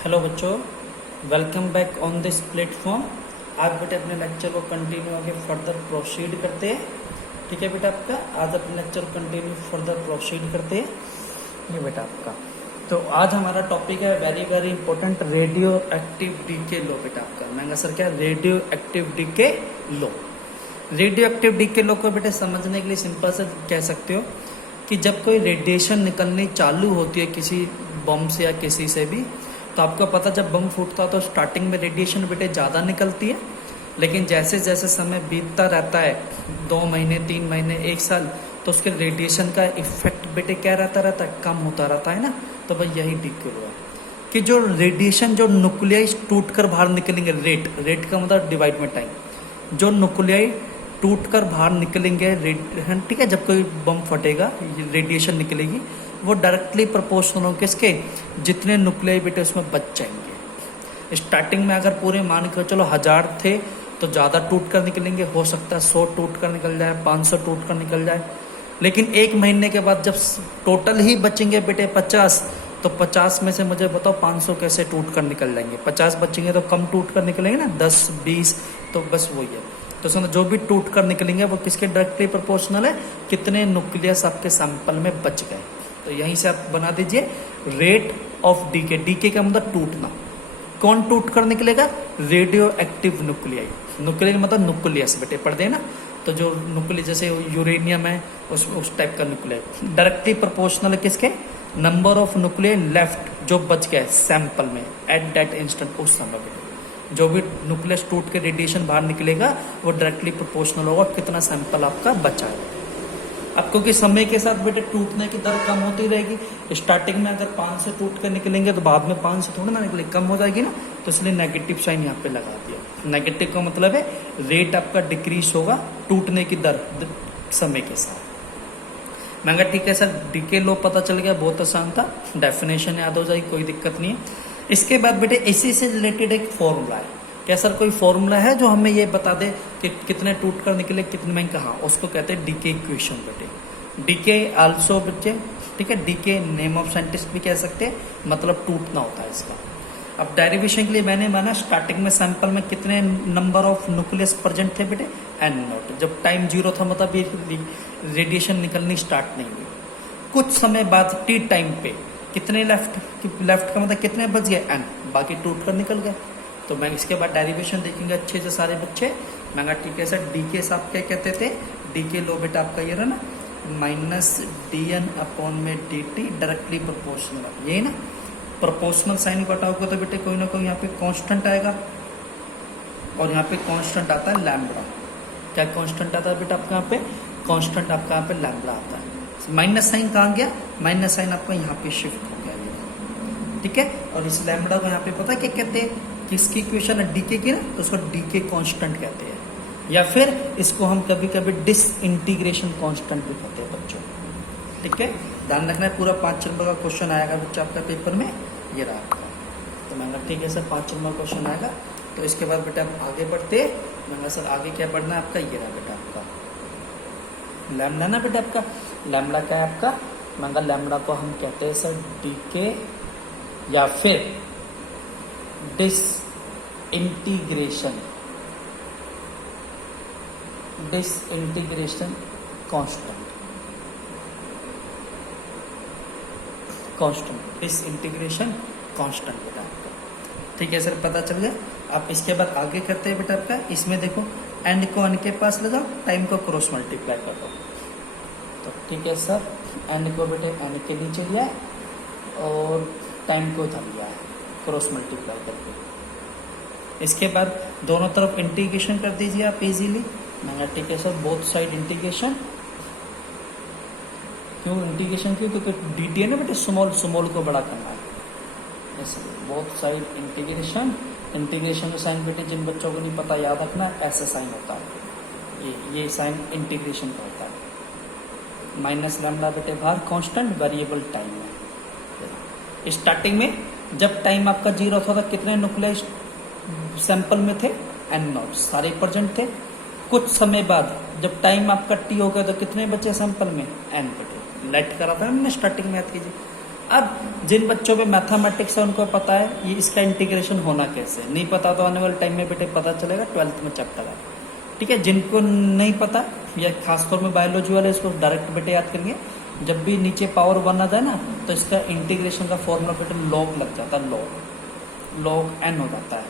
Hello बच्चों, welcome back on this platform. आज बेटा अपने लेक्चर को कंटिन्यू आगे फर्दर प्रोसीड करते हैं। ठीक है बेटा, आपका आज अपने लेक्चर कंटिन्यू फर्दर प्रोसीड करते हैं। ये बेटा आपका तो आज हमारा टॉपिक है very very important, radio active decay law. बेटा आपका महंगा सर क्या, radio active decay law. Radio active decay law को बेटा समझने के लिए सिंपल से कह सकते हो कि जब कोई रेडिएशन निकलनी चालू होती है किसी बम से या किसी से भी, तो आपको पता जब बम फूटता है तो स्टार्टिंग में रेडिएशन बेटे ज़्यादा निकलती है, लेकिन जैसे जैसे समय बीतता रहता है 2 महीने 3 महीने 1 साल, तो उसके रेडिएशन का इफेक्ट बेटे क्या रहता है, कम होता रहता है ना। तो भाई यही डीके हुआ कि जो रेडिएशन जो न्यूक्लियाई टूट कर बाहर निकलेंगे, रेट का मतलब डिवाइड में टाइम, जो न्यूक्लियाई टूट कर बाहर निकलेंगे, ठीक है, जब कोई बम फटेगा रेडिएशन निकलेगी, वो डायरेक्टली प्रोपोर्शनल हो किसके, जितने न्यूक्लियाई बेटे उसमें बच जाएंगे। स्टार्टिंग में अगर पूरे मान के चलो 1000 थे तो ज़्यादा टूट कर निकलेंगे, हो सकता है 100 टूट कर निकल जाए, 500 टूट कर निकल जाए, लेकिन 1 महीने के बाद जब टोटल ही बचेंगे बेटे 50, तो 50 में से मुझे बताओ 500 कैसे टूट कर निकल जाएंगे। 50 बचेंगे तो कम टूट कर निकलेंगे ना, 10-20, तो बस वही है। तो समझो जो भी टूट कर निकलेंगे वो किसके डायरेक्टली प्रोपोर्शनल है, कितने न्यूक्लियस आपके सैंपल में बच गए। तो यहीं से आप बना दीजिए रेट ऑफ डीके। डीके का मतलब टूटना। कौन टूट कर निकलेगा, रेडियो एक्टिव न्यूक्लियाई। न्यूक्लियाई मतलब न्यूक्लियस बेटे पढ़ देना, तो जो न्यूक्लियस जैसे यूरेनियम है उस टाइप का न्यूक्लियाई डायरेक्टली प्रोपोर्शनल है किसके, नंबर ऑफ न्यूक्लियाई लेफ्ट जो बच गए सैंपल में एट दैट इंस्टेंट, उस समय पे जो भी न्यूक्लियस टूट के रेडिएशन बाहर निकलेगा वो डायरेक्टली प्रोपोर्शनल होगा कितना सैंपल आपका बचा है। अब क्योंकि समय के साथ बेटे टूटने की दर कम होती रहेगी। स्टार्टिंग में अगर 5 से टूट कर निकलेंगे तो बाद में 5 से थोड़ा ना निकले, कम हो जाएगी ना, तो इसलिए नेगेटिव साइन यहाँ पे लगा दिया। नेगेटिव का मतलब है रेट आपका डिक्रीज होगा टूटने की दर समय के साथ। मैं ठीक है सर, डीके लो पता चल गया, बहुत आसान था, डेफिनेशन याद हो जाएगी, कोई दिक्कत नहीं है। इसके बाद बेटे इसी से रिलेटेड एक फॉर्मूला है। क्या सर कोई फॉर्मूला है जो हमें ये बता दे कि कितने टूट कर निकले कितने में कहा, उसको कहते हैं डीके इक्वेशन बेटे। डीके आल्सो बच्चे, ठीक है, डीके नेम ऑफ साइंटिस्ट भी कह सकते हैं, मतलब टूटना होता है इसका। अब डेरिवेशन के लिए मैंने माना स्टार्टिंग में सैंपल में कितने नंबर ऑफ न्यूक्लियस प्रेजेंट थे बेटे, एन नॉट। जब टाइम 0 था मतलब रेडिएशन निकलनी स्टार्ट नहीं हुई। कुछ समय बाद टी टाइम पे कितने लेफ्ट का मतलब कितने बच गए, एन, बाकी टूट कर निकल गए। तो मैं इसके बाद डेरिवेशन देखेंगे अच्छे से सारे बच्चे। मैं ठीक है सर, डीके साहब क्या कहते थे, डीके लो बेटा आपका ये रहा ना, -dn/dt डायरेक्टली प्रोपोर्शनल, यही ना। प्रोपोर्शनल साइन बताओगे तो बेटे कोई ना कोई यहाँ पे कांस्टेंट आएगा, और यहाँ पे कांस्टेंट आता है लैम्बडा। क्या कांस्टेंट आता है बेटा आपका यहाँ पे, कांस्टेंट आपका यहाँ पे लैम्बडा आता है। माइनस साइन कहाँ गया, माइनस साइन आपका यहाँ पे शिफ्ट हो गया, ठीक है। और इस लैम्बडा को यहाँ पे पता क्या कहते हैं, किसकी इक्वेशन है, डीके की ना, तो उसको डीके कांस्टेंट कहते हैं, या फिर इसको हम कभी कभी डिसइंटीग्रेशन कांस्टेंट भी कहते हैं बच्चों, ठीक है। ध्यान रखना है, पूरा 5 नंबर का क्वेश्चन आएगा बच्चा आपका पेपर में, ये रहा आपका। तो मैंने ठीक है सर 5 नंबर क्वेश्चन आएगा। तो इसके बाद बेटा हम आगे बढ़ते, मैंने सर आगे क्या पढ़ना है आपका, ये रहा बेटा आपका लैम्बडा ना बेटा आपका। लैम्बडा क्या है आपका, मैंने लैम्बडा को हम कहते हैं सर डीके या फिर डिसइंटीग्रेशन कांस्टेंट, डिसइंटीग्रेशन कांस्टेंट बेटा आपका, ठीक है सर, पता चल गया। आप इसके बाद आगे करते हैं बेटा आपका, इसमें देखो एंड को एन के पास लगाओ, टाइम को क्रॉस मल्टीप्लाई कर दो। तो ठीक है सर, एंड को बेटे एन के नीचे लिया है और टाइम को इधर लिया है, क्रॉस मल्टीप्लाई करके। इसके बाद दोनों तरफ इंटीग्रेशन कर दीजिए आप इजीली। मैंने ठीक है सर बोथ साइड इंटीग्रेशन। क्यों इंटीग्रेशन, क्यों, क्योंकि डी है ना बेटे, स्मॉल को बड़ा करना है, बोथ साइड इंटीग्रेशन। इंटीग्रेशन का साइन बेटे जिन बच्चों को नहीं पता याद रखना, ऐसा साइन होता है, ये साइन इंटीग्रेशन का होता है। माइनस लैम्बडा बेटे बाहर, कांस्टेंट वेरिएबल टाइम है। स्टार्टिंग में जब टाइम आपका 0 था, कितने न्यूक्लियस सैंपल में थे, एन नॉट, सारे प्रेजेंट थे। कुछ समय बाद जब टाइम आपका टी हो गया तो कितने बचे सैंपल में, एन बचे। लेट करा था हमने स्टार्टिंग में, याद कीजिए। अब जिन बच्चों पे मैथमेटिक्स है उनको पता है ये इसका इंटीग्रेशन होना कैसे, नहीं पता तो आने वाले टाइम में बेटे पता चलेगा 12th में चैप्टर है। ठीक है, जिनको नहीं पता या खासतौर में बायोलॉजी वाले इसको डायरेक्ट बेटे याद करेंगे, जब भी नीचे पावर 1 आ जाए ना तो इसका इंटीग्रेशन का फॉर्मूला बेटे लॉग लग जाता है, लॉग एन हो जाता है,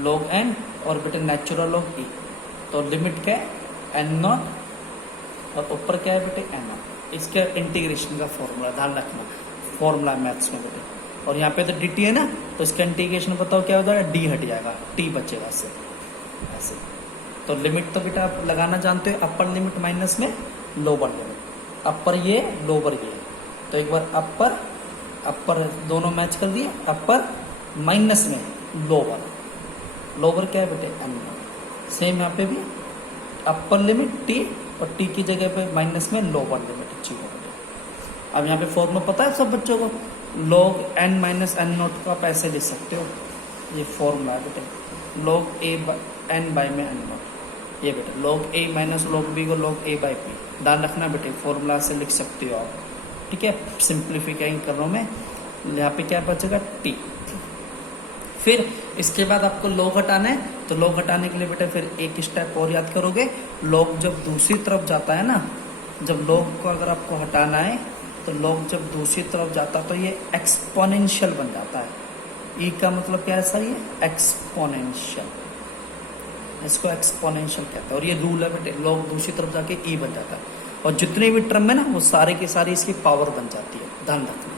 लॉग एन और बेटे नेचुरल लॉग ई। तो लिमिट क्या है एन नॉट और ऊपर क्या है बेटे एन नॉट, इसके इंटीग्रेशन का फॉर्मूला ध्यान रखना, फॉर्मूला मैथ्स में बेटे। और यहाँ पे तो डी टी है ना तो इसका इंटीग्रेशन बताओ क्या हो जाएगा, डी हट जाएगा, टी बचेगा इससे ऐसे। तो लिमिट तो बेटा आप लगाना जानते हो, अपर लिमिट माइनस में लोअर लिमिट, अपर ये लोअर ये। तो एक बार अपर दोनों मैच कर दिए, अपर माइनस में लोअर क्या है बेटे एन। सेम यहाँ पे भी अपर लिमिट टी और टी की जगह पे माइनस में लोअर लिमिट अच्छी हो बेटे। अब यहाँ पे फॉर्मूला पता है सब बच्चों को, log N minus N naught का आप ऐसे लिख सकते हो, ये फॉर्मूला है बेटे, लॉग ए एन बाई में एन नॉट, ये बेटे लॉग ए माइनस लॉग बी को लॉग ए बाई पी, ध्यान रखना बेटे फॉर्मूला से लिख सकते हो आप। ठीक है, सिंप्लीफिकाइंग कर रहा हूँ मैं, यहाँ पे क्या बचेगा टी। फिर इसके बाद आपको लॉग हटाना है, तो लॉग हटाने के लिए बेटा फिर एक स्टेप और याद करोगे, लॉग जब दूसरी तरफ जाता है ना, जब लॉग को अगर आपको हटाना है तो लॉग जब दूसरी तरफ जाता तो ये एक्सपोनेंशियल बन जाता है। ई का मतलब क्या है सर, ये एक्सपोनेंशियल, इसको एक्सपोनेंशियल कहते हैं। और ये रूल है बेटे, लॉग दूसरी तरफ जाके ई बन जाता है और जितने भी टर्म है ना वो सारे की सारी इसकी पावर बन जाती है, ध्यान रखना।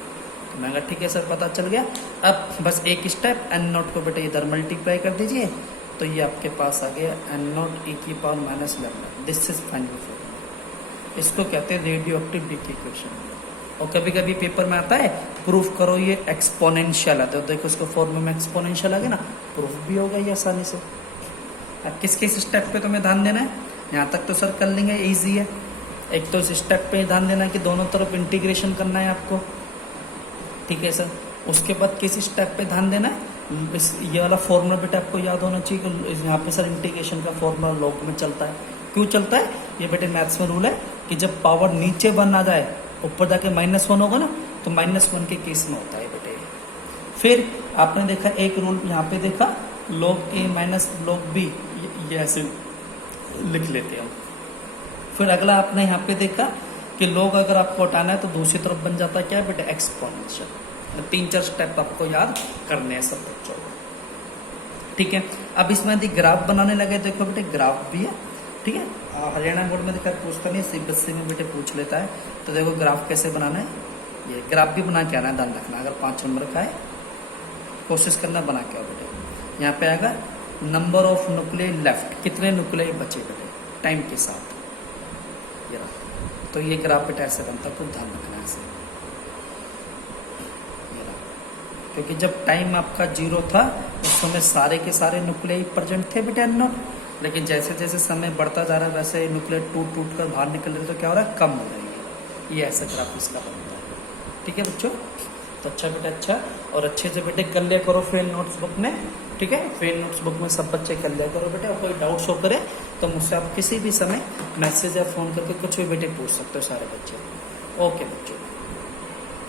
तो मैंने कहा ठीक है सर पता चल गया। अब बस एक स्टेप, एन नॉट को बेटे इधर मल्टीप्लाई कर दीजिए तो ये आपके पास आ गया एन नॉट ई की power minus 11। This is final formula, इसको कहते हैं रेडियो एक्टिव डिकेशन। और कभी कभी पेपर में आता है प्रूफ करो ये एक्सपोनेंशियल है, तो देखो इसको फॉर्मूला में एक्सपोनेंशियल आ गया ना, प्रूफ भी होगा ये आसानी से। अब किस किस स्टेप पे तुम्हें ध्यान देना है, यहाँ तक तो सर कर लेंगे, इजी है। एक तो इस स्टेप पे ध्यान देना है कि दोनों तरफ इंटीग्रेशन करना है आपको, ठीक है सर। उसके बाद किस स्टेप पे ध्यान देना है, ये वाला फॉर्मूला बेटा आपको याद होना चाहिए कि यहाँ पे सर इंटीग्रेशन का फॉर्मूला लॉग में चलता है। क्यों चलता है, ये बेटे मैथ्स में रूल है कि जब पावर नीचे 1 आ जाए, ऊपर जाके -1 होगा ना, तो -1 के केस में होता है बेटे। फिर आपने देखा एक रूल यहाँ पे देखा, log a minus log b, ये ऐसे लिख लेते हैं। फिर अगला आपने यहाँ पे देखा कि log अगर आपको हटाना है तो दूसरी तरफ बन जाता है क्या बेटे, एक्सपोनेंशियल। 3-4 स्टेप आपको याद करने हैं सब बच्चों को, ठीक है। अब इसमें यदि ग्राफ बनाने लगे, देखो बेटे ग्राफ भी है, ठीक है। हरियाणा बोर्ड में देखा पूछता नहीं, सीबीएसई में बेटे पूछ लेता है। तो देखो ग्राफ कैसे बनाना है, ये ग्राफ भी बना के आना है, ध्यान रखना। अगर 5 नंबर का है कोशिश करना बना के आओ बेटे। यहाँ पे आएगा नंबर ऑफ न्यूक्लिय लेफ्ट, कितने न्यूक्लिय बचे बेटे टाइम के साथ, ये रहा। तो ये ग्राफ बेटा ऐसे बनता है, खूब ध्यान रखना है ऐसे, ये रहा। क्योंकि जब टाइम आपका 0 था उस समय सारे के सारे न्यूक्लिय प्रेजेंट थे बेटे एन, लेकिन जैसे जैसे समय बढ़ता जा रहा है वैसे न्यूक्लियर टूट कर बाहर निकल रहे, तो क्या हो रहा है, कम हो रही है। ये ऐसा ग्राफ इसका बनता है, ठीक है बच्चों। तो अच्छा बेटा, अच्छा और अच्छे से बेटे कर लिया करो फेल नोट्स बुक में, ठीक है। फेल नोट्स बुक में सब बच्चे कर लिया करो बेटे। और कोई डाउट शो करे तो मुझसे आप किसी भी समय मैसेज या फ़ोन करके कुछ भी बेटे पूछ सकते हो सारे बच्चे। ओके बच्चों।